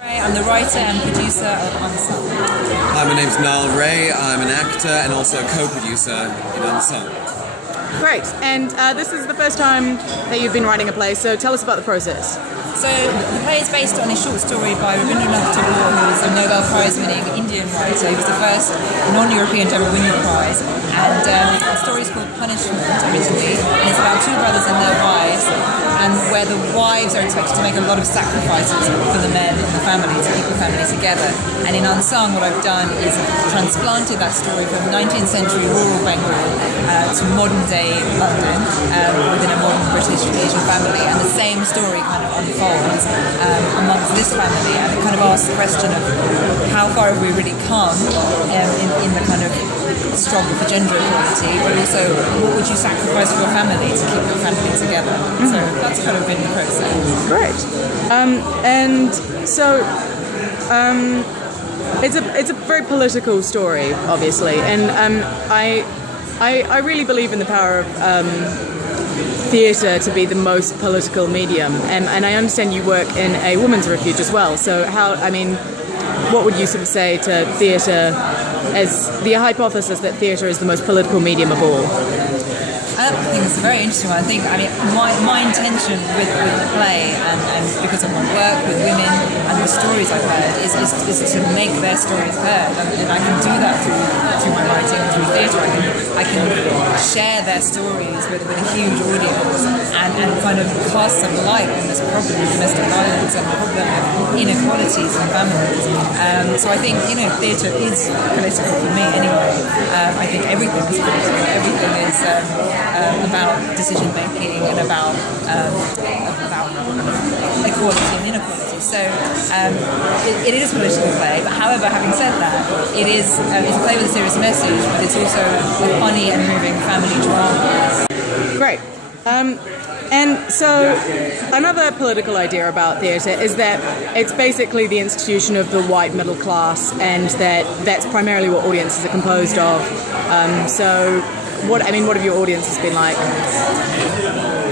I'm the writer and producer of Unsung. Hi, my name's Niall Ray. I'm an actor and also a co-producer in Unsung. Great, and this is the first time that you've been writing a play, so tell us about the process. So the play is based on a short story by Rabindranath Tagore, who is a Nobel Prize-winning Indian writer. He was the first non-European to ever win the prize. And the story is called Punishment originally, and it's about two brothers and their wives, and where the wives are expected to make a lot of sacrifices for the men in the family to keep the family together. And in Unsung, what I've done is transplanted that story from 19th century rural Bengal to modern day London within a modern British Asian family, and the same story kind of unfolds amongst this family, and it kind of asks the question of how far have we really come in the kind of struggle for gender equality, but also what would you sacrifice for your family to keep your family together. So that's kind of been the process. Great. And so it's a very political story, obviously, and I really believe in the power of theatre to be the most political medium, and I understand you work in a women's refuge as well. So what would you sort of say to theatre as the hypothesis that theatre is the most political medium of all? I think it's a very interesting one. My intention with the play, and because of my work with women and the stories I've heard, is to make their stories heard, and I can do that through my writing, through theatre. I can share their stories with a huge audience and kind of cast some light on this problem of domestic violence and the problem of inequalities in families. So I think theatre is political for me anyway. I think everything is political. Everything is about decision making and about equality and inequality. So it is a political play, but however, having said that, it's a play with a serious message, but it's also a funny and moving family drama. Great. And so another political idea about theatre is that it's basically the institution of the white middle class, and that's primarily what audiences are composed of. So what have your audiences been like?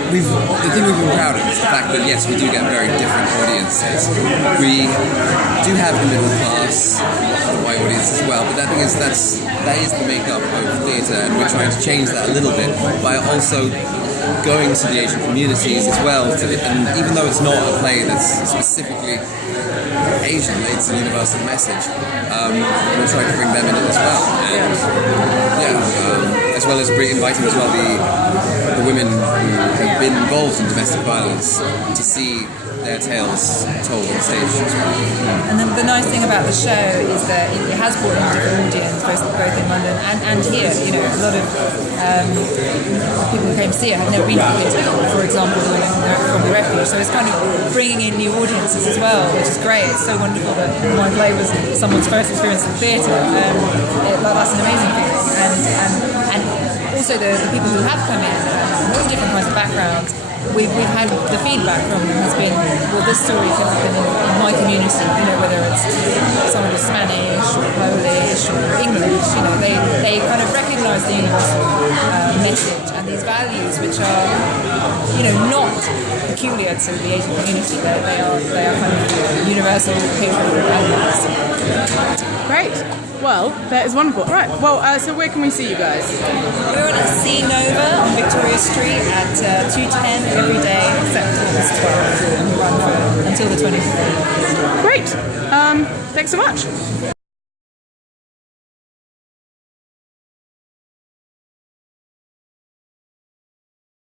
The thing we've been proud of is the fact that, yes, we do get very different audiences. We do have the middle class, the white audience as well, but that is the makeup of theatre, and we're trying to change that a little bit by also going to the Asian communities as well, and even though it's not a play that's specifically Asian, it's a universal message. We're trying to bring them in as well, and as well as inviting as well the women who have been involved in domestic violence to see their tales told on stage as well. And then the nice thing about the show is that it has brought in a different audience, both in London and here. A lot of people who came to see it have never been to the theatre, for example, the women from the refuge. So it's kind of bringing in new audiences as well, which is great. It's so wonderful that my play was someone's first experience in theatre. That's an amazing feeling. And also the people who have come in from all different kinds of backgrounds. We've had the feedback from them has been, well, this story can happen in my community, whether it's someone who's Spanish or Polish or English, they kind of recognise the universal message and these values, which are, not peculiar to the Asian community. They are kind of universal patriotic values. Great. Well, that is wonderful. Right. Well, so where can we see you guys? We're on C Nova on Victoria Street at 2:10 every day except August 12th, and we run until the 24th. Great. Thanks so much.